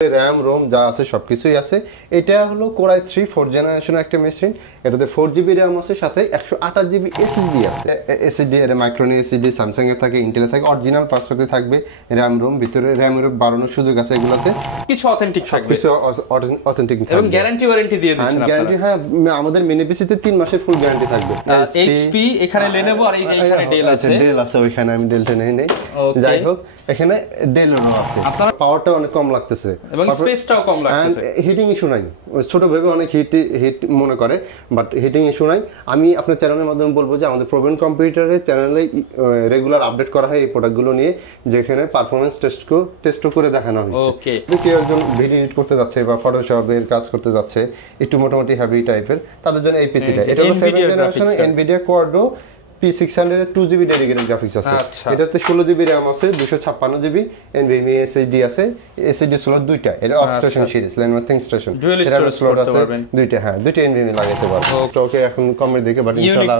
RAM ROM যা আছে সবকিছুই আছে। এটা হলো Core i3 4th জেনারেশনের একটা মেশিন। এটাতে 4GB RAM আছে, সাথে 128GB SSD আছে। SSD এর মাইক্রো SSD স্যামসাং এর থাকে, ইন্টেলে থাকে, অরিজিনাল পাসওয়ার্ডে থাকবে। RAM ROM ভিতরে RAM এর বাড়ানোর সুযোগ আছে এগুলাতে। কিছু অথেন্টিক থাকবে, কিছু অথেন্টিক থাকবে এবং গ্যারান্টি ওয়ারেন্টি দিয়ে দিচ্ছেন আপনারা। গ্যারান্টি, হ্যাঁ, আমাদের মিনি পিসিতে 3 মাসের ফুল গ্যারান্টি থাকবে। HP এখানে Lenovo আর এই যে এখানে Dell আছে। Dell আছে, ওইখানে আমি Dellটা নেই। যাই হোক, এখানে Dellও আছে। আপনার পাওয়ারটা অনেক কম লাগতেছে এবং স্পেসটাও কম লাগতেছে। হিটিং ইস্যু নাই, ছোট ভেবে অনেক হিট মনে করে, বাট হিটিং ইস্যু নাই। আমি আপনার চ্যানেলের মাধ্যমে বলবো যে আমাদের প্রবীণ কম্পিউটারের চ্যানেলে রেগুলার আপডেট করা হয় এই প্রোডাক্টগুলো নিয়ে, যেখানে পারফরমেন্স টেস্টও করে দেখানো হয়েছে। কেউ একজন ভিডিও এডিট করতে যাচ্ছে বা ফটোশপের কাজ করতে যাচ্ছে, একটু মোটামুটি হেভি টাইপের, তাদের জন্য এই পিসিটা। এটা হলো 7th generation NVIDIA Quadro P600 2GB dedicated graphics আছে। এটাতে 16GB RAM আছে, 256GB NVMe SSD আছে, SSD স্লট দুইটা। এটা ওয়ার্কস্টেশন সিরিজ, Lenovo ThinkStation এটা স্লট আছে দুইটা, হ্যাঁ, দুইটা NVMe লাগাতে পারবে। স্টকে এখন কমের দিকে, বাট ইনশাআল্লাহ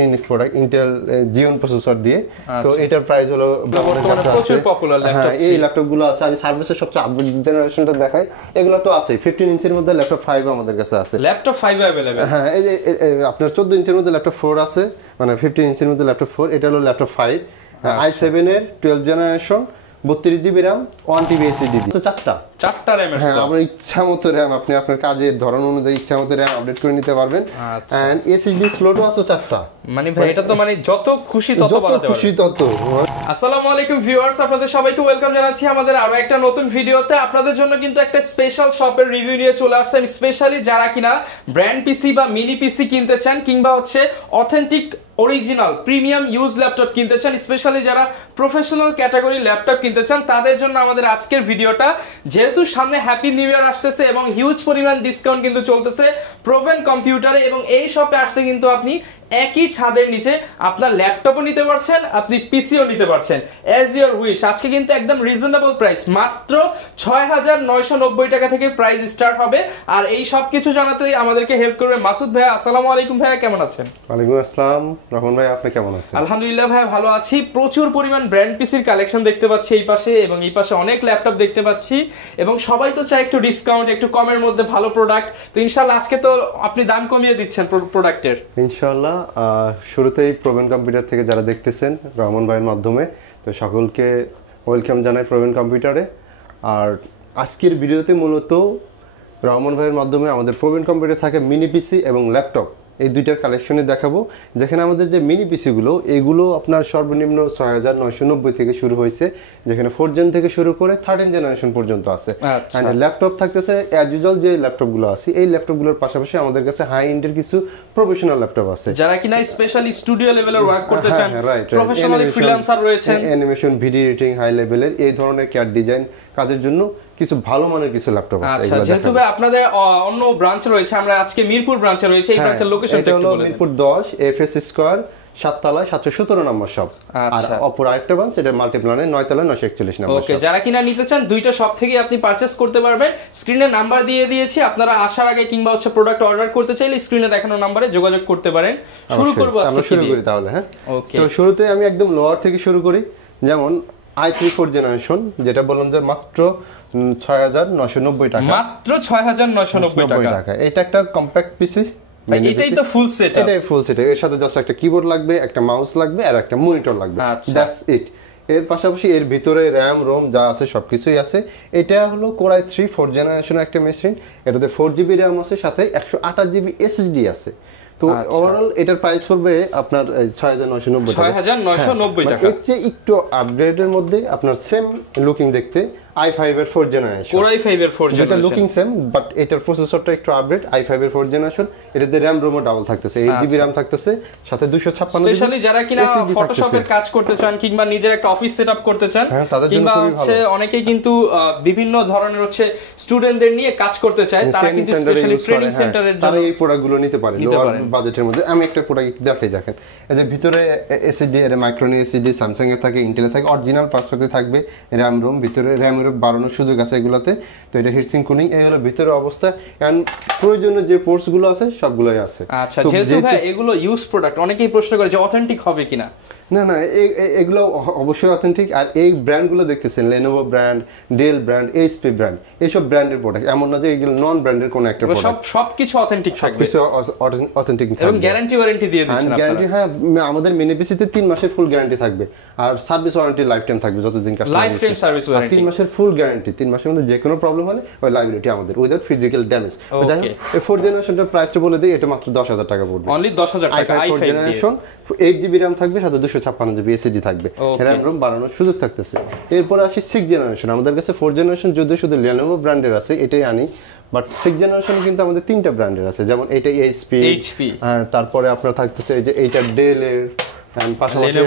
unique product Intel Xeon processor দিয়ে। তো এটার প্রাইস হলো প্রচুর পপুলার ল্যাপটপ। হ্যাঁ, এই ল্যাপটপগুলো আছে। আমি সার্ভিসের সবচেয়ে আপডেট জেনারেশনটা দেখাই, এগুলো তো আছে। 15 ইঞ্চির মধ্যে ল্যাপটপ 5 আমাদের কাছে আছে। Laptop 5 available. হ্যাঁ, এই যে আপনার 14 ইঞ্চির মধ্যে ল্যাপটপ 4 আছে, মানে 15 ইঞ্চির মধ্যে ল্যাপটপ 4। এটা হলো ল্যাপটপ 5 i7 এর 12th generation, 32GB RAM, 1TB SSD। তো চারটা RAM। হ্যাঁ, আপনার ইচ্ছা মতো RAM, আপনি আপনার কাজের ধরন অনুযায়ী ইচ্ছা মতো RAM আপডেট করে নিতে পারবেন। এন্ড SSD স্লটও আছে 4টা। মানে ভাই, এটা তো মানে যত খুশি তত বানাতে পারবেন। আসসালামু আলাইকুম ভিউয়ার্স, আপনাদের সবাইকে ওয়েলকাম জানাচ্ছি আমাদের আরো একটা নতুন ভিডিওতে। আপনাদের জন্য কিন্তু একটা স্পেশাল শপের রিভিউ নিয়ে চলে আসছে আমি, স্পেশালি যারা কিনা ব্র্যান্ড পিসি বা মিনি পিসি কিনতে চান, কিংবা হচ্ছে authentic original premium use laptop কিনতে চান, স্পেশালি যারা প্রফেশনাল ক্যাটাগরি ল্যাপটপ কিনতে চান, তাদের জন্য আমাদের আজকের ভিডিওটা। যেহেতু সামনে হ্যাপি নিউ ইয়ার আসতেছে এবং হিউজ পরিমাণ ডিসকাউন্ট কিন্তু চলতেছে প্রোভেন কম্পিউটারে, এবং এই শপে আসতে কিন্তু আপনি একই ছাদের নিচে আপনার ল্যাপটপও নিতে পারছেন, আপনি পিসিও নিতে পারছেন, এজ ইউর উইশ। আজকে কিন্তু একদম রিজনেবল প্রাইস, মাত্র ৬,৯৯০ টাকা থেকে প্রাইস স্টার্ট হবে। আর এই সব কিছু জানাতে আমাদেরকে হেল্প করবে মাসুদ ভাইয়া। আসসালামু আলাইকুম ভাইয়া, কেমন আছেন? ওয়ালাইকুম আসসালাম রহমান ভাই, আপনি কেমন আছেন? আলহামদুলিল্লাহ ভাই, ভালো আছি। প্রচুর পরিমাণ ব্র্যান্ড পিসির কালেকশন দেখতে পাচ্ছি এই পাশে, এবং এই পাশে অনেক ল্যাপটপ দেখতে পাচ্ছি, এবং সবাই তো চায় একটু ডিসকাউন্ট, একটু কমের মধ্যে ভালো প্রোডাক্ট। তো ইনশাআল্লাহ আজকে তো আপনি দাম কমিয়ে দিচ্ছেন প্রোডাক্টের। ইনশাআল্লাহ শুরুতেই প্রবীণ কম্পিউটার থেকে যারা দেখতেছেন রহমান ভাইয়ের মাধ্যমে, তো সকলকে ওয়েলকাম জানাই প্রবীণ কম্পিউটারে। আর আজকের ভিডিওতে মূলত রহমান ভাইয়ের মাধ্যমে আমাদের প্রবীণ কম্পিউটার থাকে মিনি পিসি এবং ল্যাপটপ, এই দুইটার কালেকশনে দেখাবো। যেখানে আমাদের যে মিনি পিসিগুলো, এগুলো আপনার সর্বনিম্ন ৬,৯৯০ থেকে শুরু হয়েছে, যেখানে 4th জেন থেকে শুরু করে 13th জেনারেশন পর্যন্ত আছে। ল্যাপটপ থাকতেছে অ্যাজ ইউজুয়াল যে ল্যাপটপগুলো আছে, এই ল্যাপটপগুলোর পাশাপাশি আমাদের কাছে হাই এন্ডের কিছু প্রফেশনাল ল্যাপটপ আছে, যারা কিনা স্পেশালি স্টুডিও লেভেলের ওয়ার্ক করতে চান, প্রফেশনালি ফ্রিল্যান্সার রয়েছেন, অ্যানিমেশন, ভিডিও এডিটিং, হাই লেভেলের এই ধরনের ক্যাড ডিজাইন কাজের জন্য কিছু ভালো মানের কিছু ল্যাপটপ আছে। আচ্ছা, যেহেতু আপনাদের অন্য ব্রাঞ্চ রয়েছে, আমরা আজকে মিরপুর ব্রাঞ্চে রয়েছে। এই ব্রাঞ্চের লোকেশনটা একটু বলেন। মিরপুর 10 FS স্কয়ার 7 তলায় 717 নম্বর শপ। আর অপর আরেকটা ব্রাঞ্চ এটা মাল্টিপ্লানে 9 তলায় 941 নম্বর শপ। ওকে, যারা কিনা নিতে চান দুইটা শপ থেকে আপনি পারচেজ করতে পারবেন। স্ক্রিনে নাম্বার দিয়ে দিয়েছি, আপনারা আসার আগে কিংবা হচ্ছে প্রোডাক্ট অর্ডার করতে চাইলে স্ক্রিনে দেখানো নম্বরে যোগাযোগ করতে পারেন। শুরু করব আজকে। আমরা শুরু করি তাহলে। হ্যাঁ, ওকে। তো শুরুতে আমি একদম লোয়ার থেকে শুরু করি। যেমন i3 4th জেনারেশন, যেটা বললাম যে মাত্র ৬,৯৯০ টাকা। মাত্র ৬,৯৯০ টাকা। এটা একটা কম্প্যাক্ট পিসি, এটাই তো ফুল সেট। এটাই ফুল সেট। এর সাথে জাস্ট একটা কিবোর্ড লাগবে, একটা মাউস লাগবে, আর একটা মনিটর লাগবে, দ্যাটস ইট। এর পাশাপাশি এর ভিতরে RAM ROM যা আছে সবকিছুই আছে। এটা হলো Core i3 4th জেনারেশনের একটা মেশিন। এটাতে 4GB RAM আছে, সাথে 128GB SSD আছে। তো ওভারঅল এটার প্রাইস পড়বে আপনার ৬,৯৯০ টাকা। এর চেয়ে একটু আপগ্রেডের মধ্যে আপনার সেম লুকিং দেখতে i5 এর 4th জেনারেশন, Core i5 এর 4th জেনারেশন, যেটা লুকিং সেম, বাট এটার প্রসেসরটা একটু আপডেট। i5 এর 4th জেনারেশন, এটাতে RAM ROM ডাবল থাকতেছে, 8GB RAM থাকতেছে, সাথে 256GB। স্পেশালি যারা কিনা ফটোশপের কাজ করতে চান, কিংবা নিজের একটা অফিস সেটআপ করতে চান, কিংবা হচ্ছে অনেকেই কিন্তু বিভিন্ন ধরনের হচ্ছে স্টুডেন্টদের নিয়ে কাজ করতে চায়, তারা কিন্তু স্পেশালি ট্রেনিং সেন্টারের জন্য এই প্রোডাক্টগুলো নিতে পারে লোয়ার বাজেটের মধ্যে। আমি একটা প্রোডাক্ট দেখাই, দেখেন। এই যে ভিতরে SSD এর মাইক্রো SSD স্যামসাং এর থাকে, ইন্টেলে থাকে, অরিজিনাল পাসওয়ার্ডে থাকবে। RAM ROM ভিতরে RAM এর বাড়ানোর সুযোগ আছে এগুলাতে। তো এটা হিটসিং কুলিং এই হলো ভিতরে অবস্থা, এন্ড প্রয়োজনীয় যে পোর্টস গুলো আছে সবগুলোই আছে। আচ্ছা, যেহেতু ভাই এগুলো ইউজ প্রোডাক্ট, অনেকেই প্রশ্ন করে যে অথেন্টিক হবে কিনা। না না, এগুলো অবশ্যই অথেন্টিক। আর এই ব্র্যান্ডগুলো দেখতেছেন, Lenovo brand, del brand, HP brand, এইসব ব্র্যান্ডের প্রোডাক্ট, এমন না যে এগুলো নন ব্র্যান্ডের কোনো একটা প্রোডাক্ট। সবকিছু অথেন্টিক থাকবে, কিছু অথেন্টিক থাকবে এবং গ্যারান্টি ওয়ারেন্টি দিয়ে দিচ্ছেন আপনারা। গ্যারান্টি, হ্যাঁ, আমাদের মিনি পিসিতে 3 মাসের ফুল গ্যারান্টি থাকবে, আর সার্ভিস ওয়ারেন্টি লাইফ টাইম থাকবে, যতদিন customer life time service warranty, 3 মাসের ফুল গ্যারান্টি। 3 মাসের মধ্যে যে কোনো প্রবলেম হলে ওই লাইবিলিটি আমাদের, উইদাউট ফিজিক্যাল ড্যামেজ। যাই হোক, এই 4th জেনারেশনটার প্রাইসটা বলে দিই, এটা মাত্র 10,000 টাকা পড়বে, অনলি 10,000 টাকা। i5 জেনারেশন, 8GB RAM থাকবে, সাথে 256GB SSD থাকবে, RAM ROM বাড়ানোর সুযোগ থাকতেছে। এরপর আসি 6th জেনারেশন। আমাদের কাছে 4th জেনারেশন যদিও শুধু Lenovo ব্র্যান্ডের আছে, এটাই আনি, বাট 6th জেনারেশন কিন্তু আমাদের 3টা ব্র্যান্ডের আছে, যেমন এটা এইচপি, তারপরে আপনার থাকতেছে এই যে এইটা ডেল এর, পাশাপাশি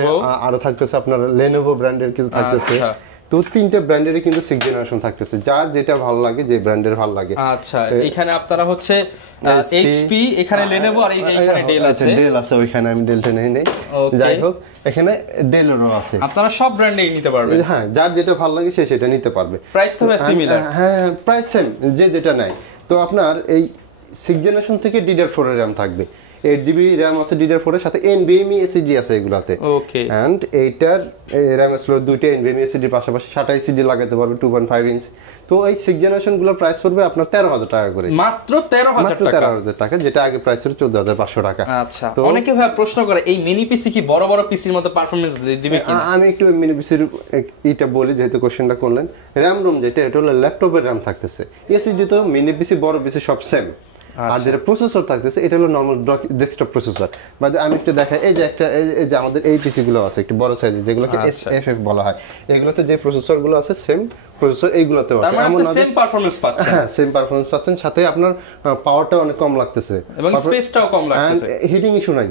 আরো থাকতেছে আপনার Lenovo ব্র্যান্ডের কিছু থাকতেছে। তো 3টা ব্র্যান্ডেরই কিন্তু 6th জেনারেশন থাকতেছে, যার যেটা ভালো লাগে, যে ব্র্যান্ডের ভালো লাগে। আচ্ছা, এখানে আপনারা হচ্ছে এইচপি, এখানে Lenovo, আর এই যে এখানে ডেল আছে। ডেল আছে, ওইখানে আমি ডেলটা নেই। যাই হোক, এখানে ডেলেরও আছে, আপনারা সব ব্র্যান্ডেই নিতে পারবেন। হ্যাঁ, যার যেটা ভালো লাগে সে সেটা নিতে পারবে। প্রাইস তো সিমিলার, হ্যাঁ, প্রাইস সেম, যে যেটা নেয়। তো আপনার এই 6th জেনারেশন থেকে DDR4 এর RAM থাকবে, 8GB RAM আছে DDR4 এর সাথে, NVMe SSD আছে এগুলাতে। ওকে, এন্ড এইটার RAM স্লট দুইটা, NVMe SSD পাশাপাশি 60 SSD লাগাতে পারবে 2.5 ইঞ্চ। তো এই 6th জেনারেশন গুলোর প্রাইস পড়বে আপনার 13,000 টাকা করে, মাত্র 13,000 টাকা, যেটা আগে প্রাইস ছিল 14,500 টাকা। আচ্ছা, তো অনেকে ভাই প্রশ্ন করে এই মিনি পিসি কি বড় বড় পিসির মতো পারফরম্যান্স দিবে কিনা? আমি একটু মিনি পিসির এটা বলি, যেহেতু কোশ্চেনটা করলেন। RAM ROM যেটা, এটা হলো ল্যাপটপের RAM থাকতেছে, SSD তো মিনি পিসি বড় পিসি সব সেম। আর যেটা প্রসেসর থাকতেছে, এটা হলো নরমাল ডেস্কটপ প্রসেসর। বাট আমি একটু দেখাই, এই যে একটা, এই যে আমাদের এই পিসি গুলো আছে একটু বড় সাইজের, যেগুলোকে SFF বলা হয়, এগুলোতে যে প্রসেসর গুলো আছে সেম প্রসেসর এইগুলোতেও আছে, এমন না সেম পারফরম্যান্স পাচ্ছেন। হ্যাঁ, সেম পারফরম্যান্স পাচ্ছেন, সাথে আপনার পাওয়ারটা অনেক কম লাগতেছে এবং স্পেসটাও কম লাগতেছে, হিটিং ইস্যু নাই।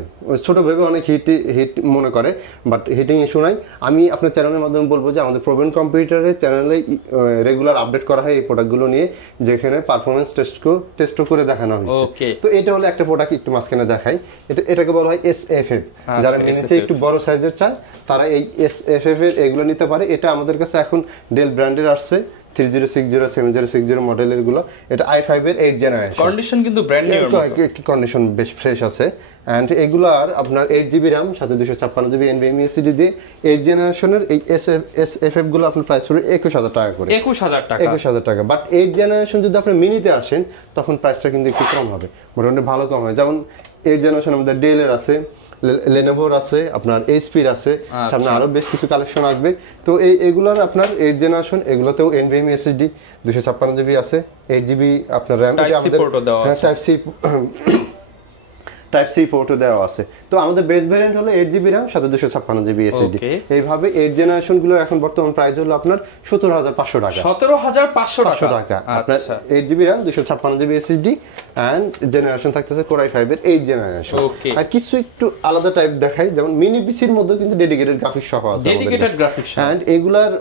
ছোট ভেবে অনেক হিট মনে করে, বাট হিটিং ইস্যু নাই। আমি আপনার চ্যানেলের মাধ্যমে বলবো যে আমাদের প্রবীণ কম্পিউটারের চ্যানেলে রেগুলার আপডেট করা হয় এই প্রোডাক্টগুলো নিয়ে, যেখানে পারফরম্যান্স টেস্ট করে দেখানো হয়েছে। তো এটা হলো একটা প্রোডাক্ট, একটু মাঝখানে দেখাই, এটাকে বলা হয় SFF। যারা নিচে একটু বড় সাইজের চায় তারা এই SFF এর এগুলো নিতে পারে। এটা আমাদের কাছে এখন ডেল ব্র্যান্ডের আসছে, 3060 7060 মডেলের গুলো। এটা i5 এর 8th জেনারেশন, কন্ডিশন কিন্তু ব্র্যান্ড নিউ, একটু কন্ডিশন বেশ ফ্রেশ আছে। এন্ড এগুলার আপনার 8GB RAM সাথে 256GB NVMe SSD দিয়ে 8th জেনারেশনের এই SFF গুলো আপনার প্রাইস পড়বে 21,000 টাকা করে। 21,000 টাকা। বাট 8th জেনারেশন যদি আপনি মিনিতে আসেন, তখন প্রাইসটা কিন্তু একটু কম হবে, মোটামুটি ভালো কম হয়। যেমন 8th জেনারেশন আমাদের ডেলের আছে, লেনোভোর আছে, আপনার এইচপির আছে, সামনে আরো বেশ কিছু কালেকশন আসবে। তো এগুলার আপনার 8th generation, এগুলোতেও NVMe SSD 256GB আছে, 8GB আপনার RAM, টাইপ সি পোর্টও দেওয়া আছে। তো আমাদের বেস ভ্যারিয়েন্ট হলো 8GB RAM সাথে 256GB SSD। এইভাবে 8th জেনারেশন গুলোর এখন বর্তমান প্রাইস হলো আপনার 17,500 টাকা। 17,500 টাকা। আপনার 8GB RAM 256GB SSD and generation থাকতেছে Core i5 এর 8th জেনারেশন। আর কিছু একটু আলাদা টাইপ দেখাই, যেমন মিনি পিসির মধ্যে কিন্তু ডেডিকেটেড গ্রাফিক্স সহ আছে, এন্ড এগুলার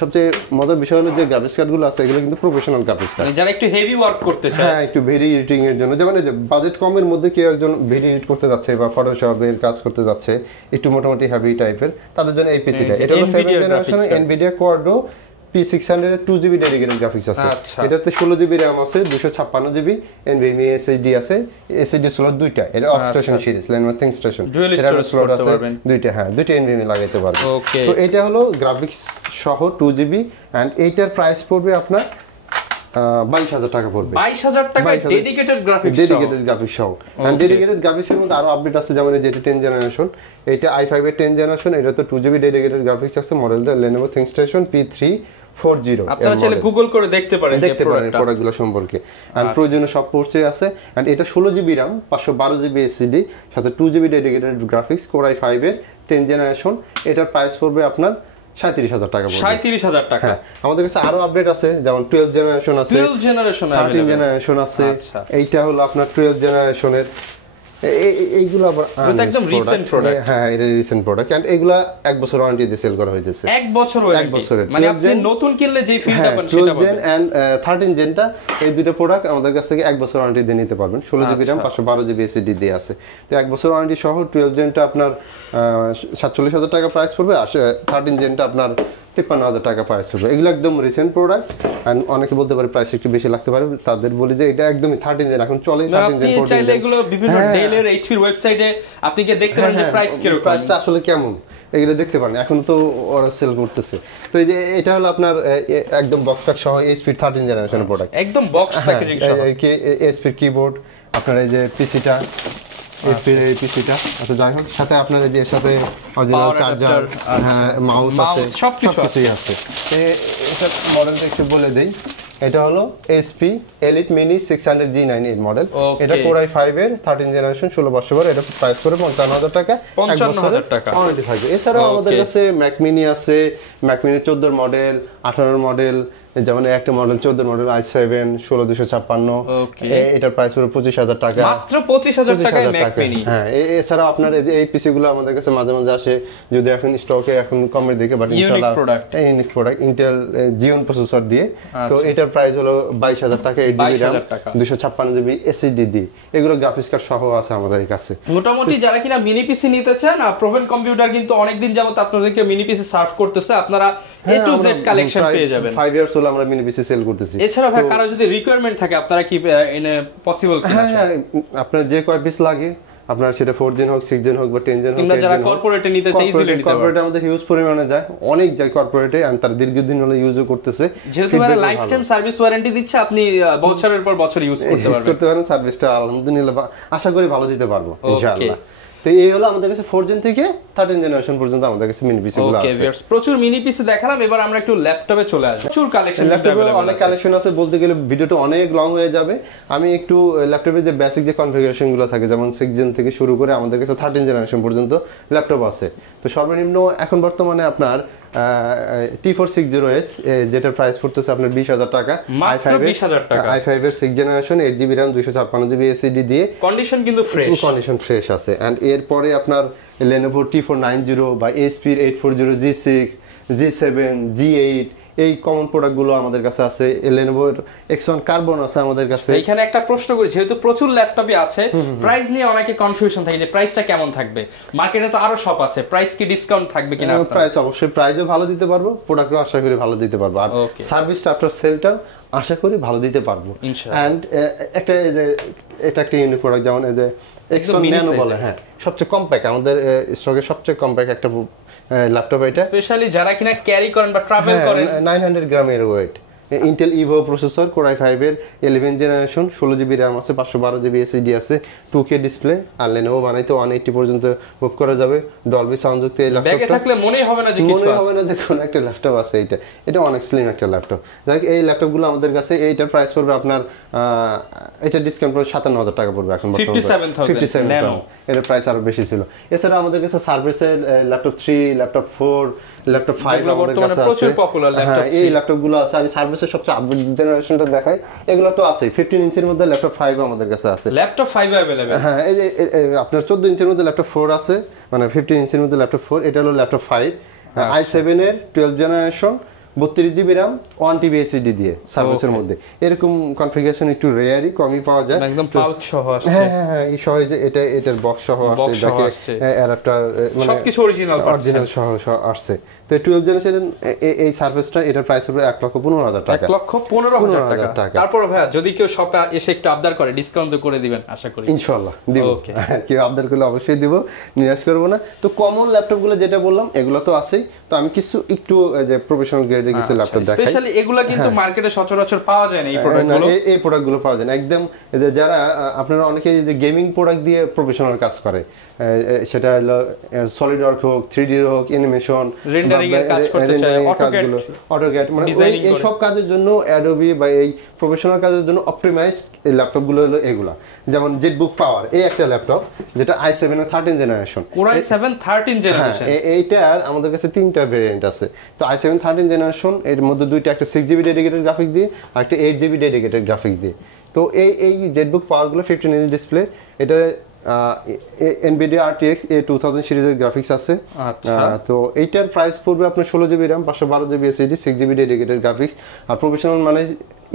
সবচেয়ে মজার বিষয় হলো যে গ্রাফিক্স কার্ড গুলো আছে, এগুলো কিন্তু প্রফেশনাল গ্রাফিক্স কার্ড, যারা একটু হেভি ওয়ার্ক করতে চায়, হ্যাঁ, একটু ভিডিও এডিটিং এর জন্য, যেমন এই যে বাজেট কমের মধ্যে কেউ একজন ভিডিও এডিট করতে যাচ্ছে বা ফটোশপের কাজ করতে যাচ্ছে, একটু মোটামুটি হেভি টাইপের, তাদের জন্য এই পিসিটা। এটা হলো 7th generation Nvidia Quadro P600 এর 2GB ডেডিকেটেড গ্রাফিক্স আছে। এটাতে 16GB RAM আছে, 256GB NVMe SSD আছে, SSD স্লট দুইটা, এটা অক্সটেশন সিরিজ, Lenovo ThinkStation, এটা স্লট আছে দুইটা, হ্যাঁ, দুইটা NVMe লাগাইতে পারবে। তো এটা হলো গ্রাফিক্স সহ 2GB, এন্ড এইটার প্রাইস পড়বে আপনার 22,000 টাকা পড়বে। 22,000 টাকা ডেডিকেটেড গ্রাফিক্স সহ। এন্ড ডেডিকেটেড গ্রাফিক্স এর মধ্যে আরো আপডেট আছে, যেমন এই যে 10th জেনারেশন, এটা i5 এর 10th জেনারেশন, এটা তো 2GB ডেডিকেটেড গ্রাফিক্স আছে, মডেলটা Lenovo ThinkStation P340। আপনারা চাইলে গুগল করে দেখতে পারেন প্রোডাক্টগুলো সম্পর্কে। এন্ড প্রয়োজনীয় সব পোর্টসে আছে। এন্ড এটা 16GB RAM 512GB SSD সাথে 2GB dedicated graphics, Core i5 এর 10th জেনারেশন। এটার প্রাইস পড়বে আপনার 37,000 টাকা। 37,000 টাকা। আমাদের কাছে আরো আপডেট আছে, যেমন 12th জেনারেশন আছে, 13th জেনারেশন আছে। এইটা হলো আপনার 12th জেনারেশনের, এইগুলো আবার একদম রিসেন্ট প্রোডাক্ট। হ্যাঁ, এটা রিসেন্ট প্রোডাক্ট, এন্ড এগুলা 1 বছর ওয়ারেন্টি দিয়ে সেল করা হইতেছে। 1 বছর ওয়ারেন্টি, মানে আপনি নতুন কিনলে যে ফিলটা পাবেন সেটা পাবেন। 12 জেন এন্ড 13 জেনটা, এই দুটো প্রোডাক্ট আমাদের কাছ থেকে 1 বছর ওয়ারেন্টি দিয়ে নিতে পারবেন। 16GB RAM 512GB SSD দিয়ে আছে। তো 1 বছর ওয়ারেন্টি সহ 12 জেনটা আপনার 47,000 টাকা প্রাইস পড়বে, আর 13 জেনটা আপনার 53,000 টাকা প্রাইস পড়বে। এগুলো একদম রিসেন্ট প্রোডাক্ট, এন্ড অনেকে বলতে পারে প্রাইস একটু বেশি লাগতে পারে, তাদের বলি যে এটা একদমই 13 জেন এখন চলে। 13 জেন আপনি চাইলে এগুলো বিভিন্ন ডেলের এইচপির ওয়েবসাইটে আপনি কি দেখতে পারেন যে প্রাইস কিরকম, প্রাইসটা আসলে কেমন এগুলো দেখতে পারেন। এখন তো ওরা সেল করতেছে। তো এই যে এটা হলো আপনার একদম বক্স প্যাক সহ এইচপি 13 জেনারেশনের প্রোডাক্ট, একদম বক্স প্যাকেজিং সহ। এইচপি কিবোর্ড, আপনার এই যে পিসিটা, এইচপির এই পিসিটা, আচ্ছা যাই হোক, সাথে আপনার এই যে এর সাথে অরিজিনাল চার্জার, মাউস আছে, সবকিছুই আছে। এটা মডেলটা একটু বলে দেই, এটা হলো এইচপি এলিট মিনি 600 G9 এর মডেল। এটা Core i5 এর 13 জেনারেশন 16 বছর পর, এটা প্রাইস করে 55,000 টাকা, 55,000 টাকা ওয়ারেন্টি থাকবে। এছাড়াও আমাদের কাছে ম্যাক মিনি আছে, ম্যাক মিনি 14 মডেল, 18 মডেল, যেমন একটা মডেল 14 মডেল i7 16256, এটার প্রাইস পুরো 25,000 টাকা, মাত্র 25,000 টাকায় ম্যাক মিনি। হ্যাঁ, এছাড়া আপনার এই পিসি গুলো আমাদের কাছে মাঝে মাঝে আসে, যদি এখন স্টকে এখন কমে দেখে, বাট ইনশাআল্লাহ unique product Intel Jeon processor দিয়ে। তো এটার প্রাইস হলো 22,000 টাকা, 8GB RAM 256GB SSD দিয়ে। এগুলো গ্রাফিক্স কার্ড সহ আছে আমাদের কাছে। মোটামুটি যারা কিনা মিনি পিসি নিতে চান, প্রোভেন কম্পিউটার কিন্তু অনেকদিন যাবত আপনাদেরকে মিনি পিসি সার্ভ করতেছে, আপনারা A to Z কালেকশন পেয়ে যাবেন। 5 ইয়ার্স হলো আমরা মিনি পিসি সেল করতেছি। এছাড়া ভাই কারো যদি রিকোয়ারমেন্ট থাকে আপনারা কি পসিবল কিনা? হ্যাঁ, আপনার যে কয় পিস লাগে, আপনার সেটা 4 জেন হোক, 6 জেন হোক বা 10 জেন হোক, কিংবা যারা কর্পোরেটে নিতে চায় ইজিলি নিতে পারবে। কর্পোরেটে আমাদের হিউজ পরিমাণে যায়, অনেক যায় কর্পোরেটে, আর তার দীর্ঘদিন হলো ইউজও করতেছে। যেহেতু মানে লাইফ টাইম সার্ভিস ওয়ারেন্টি দিচ্ছে, আপনি বছরের পর বছর ইউজ করতে পারবেন। সার্ভিসটা আলহামদুলিল্লাহ আশা করি ভালো দিতে পারবো ইনশাআল্লাহ। তো এই হলো আমাদের কাছে 4 জেন থেকে 13 জেনারেশন পর্যন্ত আমাদের কাছে মিনি পিসি গুলো আছে। ওকে ভিউয়ার্স, প্রচুর মিনি পিসি দেখালাম, এবার আমরা একটু ল্যাপটপে চলে আসব। প্রচুর কালেকশন, ল্যাপটপে অনেক কালেকশন আছে, বলতে গেলে ভিডিওটা অনেক লং হয়ে যাবে। আমি একটু ল্যাপটপের যে বেসিক যে কনফিগারেশন গুলো থাকে, যেমন 6 জেন থেকে শুরু করে আমাদের কাছে 13 জেনারেশন পর্যন্ত ল্যাপটপ আছে। তো সর্বনিম্ন এখন বর্তমানে আপনার T460S, যেটা প্রাইস পড়তেছে আপনার 20,000 টাকা, i5 এর 6 generation 8GB RAM 256GB SSD দিয়ে। কন্ডিশন কিন্তু কন্ডিশন ফ্রেশ আছে। এন্ড এরপরে আপনার Lenovo T490 বা HP 840 G6 G7 G8, এই কমন প্রোডাক্টগুলো আমাদের কাছে আছে। Lenovo X1 Carbon আছে আমাদের কাছে। এখানে একটা প্রশ্ন করি, যেহেতু প্রচুর ল্যাপটপই আছে, প্রাইস নিয়ে অনেকে কনফিউশন থাকে যে প্রাইসটা কেমন থাকবে। মার্কেটে তো আরো শপ আছে, প্রাইস কি ডিসকাউন্ট থাকবে কিনা? প্রাইস অবশ্যই, প্রাইসও ভালো দিতে পারবো, প্রোডাক্টও আশা করি ভালো দিতে পারবো, আর সার্ভিসটা আফটার সেলটা আশা করি ভালো দিতে পারবো। এন্ড একটা যে এটা একটা ইউনিক প্রোডাক্ট, যেমন এই যে X1 Nano বলে, হ্যাঁ, সবচেয়ে কম্প্যাক্ট আমাদের স্টকে, সবচেয়ে কম্প্যাক্ট একটা ল্যাপটপ এটা, স্পেশালি যারা কিনা ক্যারি করেন বা ট্রাভেল করেন। 900 গ্রামের weight, Intel Evo processor, Core i5 এর 11 জেনারেশন, 16GB RAM আছে, 512GB SSD আছে, 2K ডিসপ্লে, আর Lenovo বানাইতে 180 পর্যন্ত মুভ করা যাবে, ডলবি সাউন্ড যুক্ত এই ল্যাপটপটা। ব্যাগে থাকলে মনেই হবে না যে কিছু আছে, মনেই হবে না যে কোন একটা ল্যাপটপ আছে। এটা অনেক স্লিম একটা ল্যাপটপ। যাই এই ল্যাপটপগুলো আমাদের কাছে, এইটার প্রাইস পড়বে আপনার, এটা ডিসকাউন্ট পড়বে 57,000 টাকা পড়বে এখন বর্তমানে, 57,000। এর প্রাইস আরো বেশি ছিল। এছাড়া আমাদের কাছে সার্ভিসের ল্যাপটপ 3, ল্যাপটপ 4, ল্যাপটপ 5 আমাদের কাছে আছে, প্রচুর পপুলার ল্যাপটপ। হ্যাঁ, এই ল্যাপটপগুলো আছে। আমি সার্ভিসের সবচেয়ে আপডেট জেনারেশনটা দেখাই, এগুলো তো আছে। 15 ইঞ্চির মধ্যে ল্যাপটপ 5 আমাদের কাছে আছে। Laptop 5 available. হ্যাঁ, এই যে আপনার 14 ইঞ্চির মধ্যে ল্যাপটপ 4 আছে, মানে 15 ইঞ্চির মধ্যে ল্যাপটপ 4, এটা হলো ল্যাপটপ 5, i7 এর 12 generation, 32GB RAM 1TB SSD দিয়ে সার্ভিসের মধ্যে। এরকম কনফিগারেশন একটু রেয়ারই, কমই পাওয়া যায়। একদম পাউচ সহ আসছে। হ্যাঁ, এই সহ যে এটার বক্স সহ আসছে, অ্যাডাপ্টার মানে সবকিছু অরিজিনাল সহ আসছে। তো 12 জেনারেশন এই সার্ভিসটা, এটার প্রাইস হবে 1,15,000 টাকা, 1,15,000 টাকা। তারপর ভাইয়া যদি কেউ শপে এসে একটু আবদার করে, ডিসকাউন্ট তো করে দিবেন আশা করি? ইনশাআল্লাহ দিব। কেউ আবদার করলে অবশ্যই দিব, নিরাশ করব না। তো কমন ল্যাপটপগুলো যেটা বললাম, এগুলো তো আছেই। তো আমি কিছু একটু যে প্রফেশনাল গ্রেডের কিছু ল্যাপটপ দেখাই। স্পেশালি এগুলো কিন্তু মার্কেটে সচরাচর পাওয়া যায় না, এই প্রোডাক্টগুলো পাওয়া যায় না একদম। যারা আপনারা অনেকে যে গেমিং প্রোডাক্ট দিয়ে প্রফেশনাল কাজ করে, সেটা হলো সলিড ওয়ার্ক হোক, 3D হোক, অ্যানিমেশন, রেন্ডারিং এর কাজ করতে চায়, অটোক্যাড, মানে এই সব কাজের জন্য অ্যাডোবি বা এই প্রফেশনাল কাজের জন্য অপটিমাইজড এই ল্যাপটপগুলো হলো এগুলা। যেমন জেটবুক পাওয়ার, এই একটা ল্যাপটপ যেটা i7 এর 13 জেনারেশন, Core i7 13 জেনারেশন। এইটার আমাদের কাছে 3টা ভেরিয়েন্ট আছে। তো i7 13 জেনারেশন, এর মধ্যে দুইটা, একটা 6GB ডেডিকেটেড গ্রাফিক্স দিয়ে আর একটা 8GB ডেডিকেটেড গ্রাফিক্স দিয়ে। তো এই জেটবুক পাওয়ারগুলো 15 ইঞ্চ ডিসপ্লে, এটা NVIDIA RTX A2000 সিরিজের গ্রাফিক্স আছে। তো এইটার প্রাইস পড়বে আপনার 16GB RAM 512GB SSD 6GB dedicated graphics. আর প্রফেশনাল মানে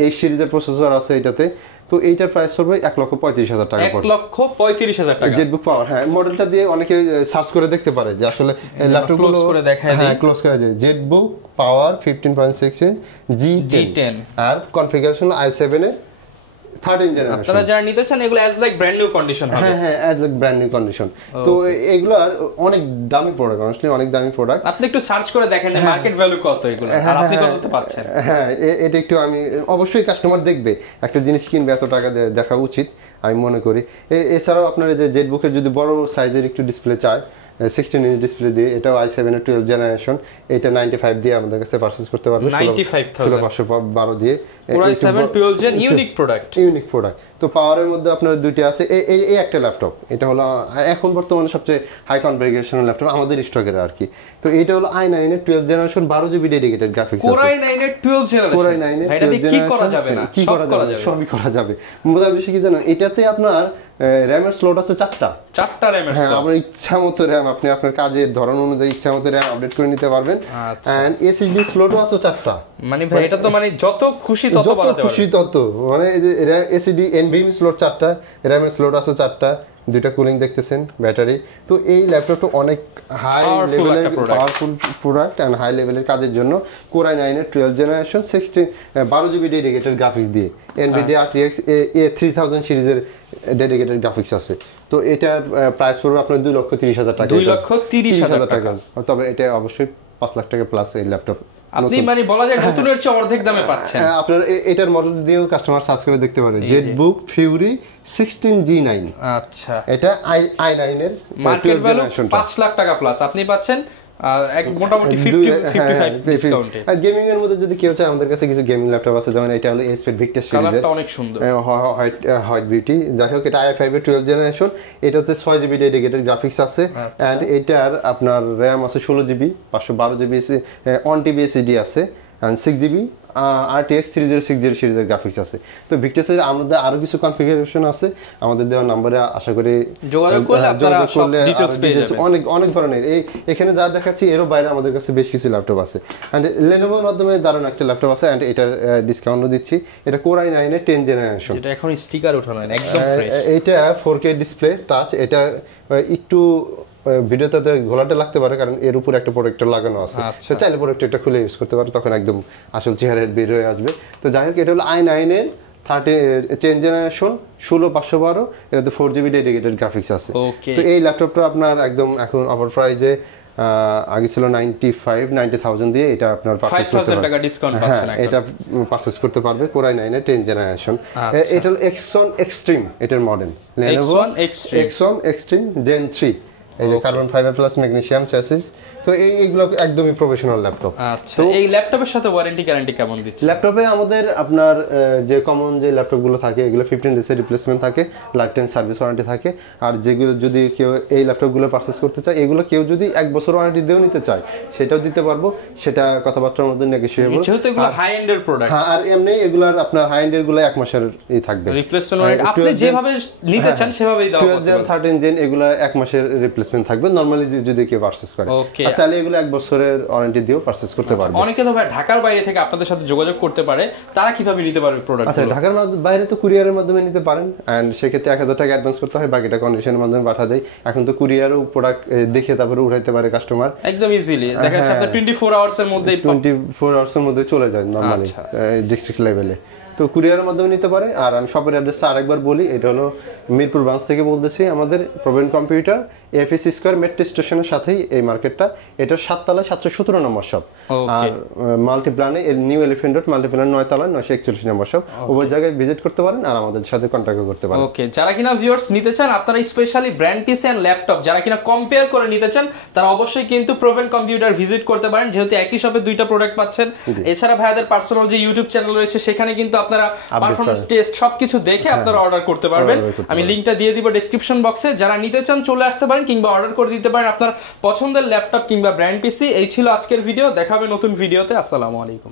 এই সিরিজের প্রসেসর আছে এটাতে। তো এইটার প্রাইস পড়বে 1,35,000 টাকা। 1,35,000 টাকা জেটবুক পাওয়ার। হ্যাঁ, মডেলটা দিয়ে অনেকে সার্চ করে দেখতে পারে যে আসলে ল্যাপটপগুলো ক্লোজ করে দেখায়। হ্যাঁ, ক্লোজ করা যায়। জেটবুক পাওয়ার 15.6 ইঞ্চ G10 আর কনফিগারেশন i7 এর 13 জেনারেশন। আপনারা যারা নিতে চান এগুলো as like brand new condition হবে। হ্যাঁ, as like brand new condition. তো এগুলো অনেক দামি প্রোডাক্ট, অনেস্টলি অনেক দামি প্রোডাক্ট। আপনি একটু সার্চ করে দেখেন মার্কেট ভ্যালু কত এগুলো, আর আপনি কত পাচ্ছেন। হ্যাঁ, এটা একটু আমি অবশ্যই কাস্টমার দেখবে, একটা জিনিস কিনবে এত টাকা দেখা উচিত আমি মনে করি। এছাড়াও আপনার যে জেটবুকের যদি বড় সাইজের একটু ডিসপ্লে চায় 16 ইঞ্চ ডিসপ্লে দিয়ে, এটাও i7 এর 12 জেনারেশন, এটা 95 দিয়ে আমাদের কাছে পারচেজ করতে পারবে। 95,512 দিয়ে i7 12 জেন ইউনিক প্রোডাক্ট। তো পাওয়ারের মধ্যে আপনার দুইটা আছে। এই একটা ল্যাপটপ, এটা হলো এখন বর্তমানে সবচেয়ে হাই কনফিগারেশনের ল্যাপটপ আমাদের স্টকের আর কি। তো এটা হলো i9 এর 12 জেনারেশন 12 জিবি ডেডিকেটেড গ্রাফিক্স আছে। Core i9 এর 12 জেনারেশন, Core i9 এর 12 জেনারেশন, কি করা যাবে না, কি করা যাবে, সবই করা যাবে। মজার বিষয় কি জানেন, এটাতে আপনার র‍্যামের স্লট আছে 4টা র‍্যামের স্লট। হ্যাঁ, আপনার ইচ্ছা মতো র‍্যাম, আপনি আপনার কাজের ধরন অনুযায়ী ইচ্ছা মতো র‍্যাম আপডেট করে নিতে পারবেন। এন্ড এসএসডি স্লটও আছে 4টা। মানে ভাই এটা তো মানে যত খুশি তত বানাতে পারবেন। মানে এসএসডি এনভিএম স্লট 4টা, র‍্যামের স্লট আছে 4টা, দুইটা কুলিং দেখতেছেন, ব্যাটারি। তো এই ল্যাপটপটা অনেক হাই লেভেলের পাওয়ারফুল প্রোডাক্ট এন্ড হাই লেভেলের কাজের জন্য। Core i9 এর 12 জেনারেশন 12 জিবি ডেডিকেটেড গ্রাফিক্স দিয়ে, NVIDIA RTX A3000 সিরিজের ডেডিকেটেড গ্রাফিক্স আছে। তো এটার প্রাইস পড়বে আপনার 2,30,000 টাকা। 2,30,000 টাকা। তবে এটা অবশ্যই 5 লাখ টাকা প্লাস এই ল্যাপটপ। আপনি মানে বলা যায় নতুনের চেয়ে অর্ধেক দামে পাচ্ছেন। আপনার এটার মডেল দিয়েও কাস্টমার সার্চ করে দেখতে পারে, জেটবুক ফিউরি 16G9। আচ্ছা, এটা i9 এর মার্কেট ভ্যালু 5 লাখ টাকা প্লাস আপনি পাচ্ছেন এক মোটামুটি 50-55 ডিসকাউন্টে। আর গেমিং এর মধ্যে যদি কেউ চায়, আমাদের কাছে কিছু গেমিং ল্যাপটপ আছে, যেমন এটা হলো ASUS Victus সিরিজের, কালারটা অনেক সুন্দর, হোয়াইট বিউটি। যাই হোক, এটা i5 এর 12 জেনারেশন, এটাতে 6 জিবি ডেডিকেটেড গ্রাফিক্স আছে। এন্ড এটার আপনার র‍্যাম আছে 16 জিবি, 512 জিবি 1 TB SSD আছে, এন্ড 6 জিবি RTX 3060 সিরিজের গ্রাফিক্স আছে। তো ভিক্টাসের আমাদের আরো কিছু কনফিগারেশন আছে, আমাদের দেওয়া নম্বরে আশা করি যোগাযোগ করলে আপনারা সব ডিটেইলস পেয়ে যাবেন। অনেক ধরনের এখানে যা দেখাচ্ছি এরও বাইরে আমাদের কাছে বেশ কিছু ল্যাপটপ আছে। এন্ড Lenovoর মাধ্যমে দারুণ একটা ল্যাপটপ আছে, এন্ড এটার ডিসকাউন্টও দিচ্ছি। এটা Core i9 এর 10 জেনারেশন, এটা এখন স্টিকার ওঠানো একদম ফ্রেশ। এটা 4K ডিসপ্লে টাচ। এটা একটু ভিডিওতে ঘোলাটে লাগতে পারে, কারণ এর উপর একটা প্রোটেক্টর লাগানো আছে। চাইলে প্রোটেক্টরটা খুলে ইউজ করতে পারে, তখন একদম আসল চেহারা বের হয়ে আসবে। তো যাই হোক, এটা হলো i9 এর 10 জেনারেশন 16512, এটাতে 4 জিবি ডেডিকেটেড গ্রাফিক্স আছে। তো এই ল্যাপটপটা আপনার একদম এখন অফার প্রাইসে, আগে ছিল 90,000 দিয়ে, এটা আপনার 5,000 টাকা ডিসকাউন্ট পাচ্ছেন। এটা পারচেজ করতে পারবে Core i9 এর 10 জেনারেশন। এটা হলো Xon Extreme, এটার model Lenovo Xon Extreme Gen 3, এই যে carbon fibre plus magnesium chassis. তো এইগুলো একদমই প্রফেশনাল ল্যাপটপ। আচ্ছা, এই ল্যাপটপের সাথে ওয়ারেন্টি গ্যারান্টি কেমন দিচ্ছে? ল্যাপটপে আমাদের আপনার যে কমন যে ল্যাপটপগুলো থাকে, এগুলো 15 ডেজের রিপ্লেসমেন্ট থাকে, লাইফ টাইম সার্ভিস ওয়ারেন্টি থাকে। আর যেগুলো যদি কেউ এই ল্যাপটপগুলো পারচেজ করতে চায়, এগুলো কেউ যদি 1 বছর ওয়ারেন্টি দিয়েও নিতে চায়, সেটাও দিতে পারবো, সেটা কথাবার্তার মধ্যে নেগোশিয়েবল। যেহেতু এগুলো হাই এন্ডের প্রোডাক্ট। হ্যাঁ, আর এমনি এগুলার আপনার হাই এন্ডের গুলো 1 মাসের থাকবে রিপ্লেসমেন্ট ওয়ারেন্টি। আপনি যেভাবে নিতে চান সেভাবেই দাও। 12 জেন 13 জেন এগুলো 1 মাসের রিপ্লেসমেন্ট থাকবে নরমালি যদি কেউ পারচেজ করে। আর চাইলে এগুলো 1 বছরের ওয়ারেন্টি দিয়েও পারচেজ করতে পারবে। অনেকে তো ভাই ঢাকার বাইরে থেকে আপনাদের সাথে যোগাযোগ করতে পারে, তারা কিভাবে নিতে পারবে প্রোডাক্ট? আচ্ছা, ঢাকার বাইরে তো কুরিয়ারের মাধ্যমে নিতে পারেন, এন্ড সেক্ষেত্রে 1000 টাকা অ্যাডভান্স করতে হয়, বাকিটা কন্ডিশনের মাধ্যমে পাঠা দেয়। এখন তো কুরিয়ারও প্রোডাক্ট দেখে তারপরে উঠাইতে পারে কাস্টমার একদম ইজিলি। দেখা যাচ্ছে আপনার 24 আওয়ার্স এর মধ্যে 24 আওয়ার্স এর মধ্যে চলে যায় নরমালি ডিস্ট্রিক্ট লেভেলে। তো কুরিয়ারের মাধ্যমে নিতে পারে। আর আমি শপের অ্যাড্রেসটা আরেকবার বলি, এটা হলো মিরপুর ব্রাঞ্চ থেকে বলতেছি, আমাদের প্রবীণ কম্পিউটার এফএস স্কয়ার মেট্রো স্টেশনের সাথেই এই মার্কেটটা। এটার 7 তলায় 717 নম্বর শপ, আর মাল্টিপ্লানে নিউ এলিফ্যান্ট রোড মাল্টিপ্লান 9 তলায় 941 নম্বর শপ। ওই জায়গায় ভিজিট করতে পারেন আর আমাদের সাথে কন্টাক্ট করতে পারেন। ওকে, যারা কিনা ভিউয়ার্স নিতে চান, আপনারা specially brand PC and laptop যারা কিনা কম্পেয়ার করে নিতে চান, তারা অবশ্যই কিন্তু প্রবীণ কম্পিউটার ভিজিট করতে পারেন, যেহেতু একই শপে দুইটা প্রোডাক্ট পাচ্ছেন। এছাড়া ভাইয়াদের পার্সোনাল যে ইউটিউব চ্যানেল রয়েছে, সেখানে কিন্তু আপনারা পারফরম্যান্স টেস্ট সবকিছু দেখে আপনারা অর্ডার করতে পারবেন। আমি লিংকটা দিয়ে দিব ডেসক্রিপশন বক্সে। যারা নিতে চান চলে আসতে পারেন, কিংবা অর্ডার করে দিতে পারেন আপনার পছন্দের ল্যাপটপ কিংবা ব্র্যান্ড পিসি। এই ছিল আজকের ভিডিও, দেখা হবে নতুন ভিডিওতে। আসসালামু আলাইকুম।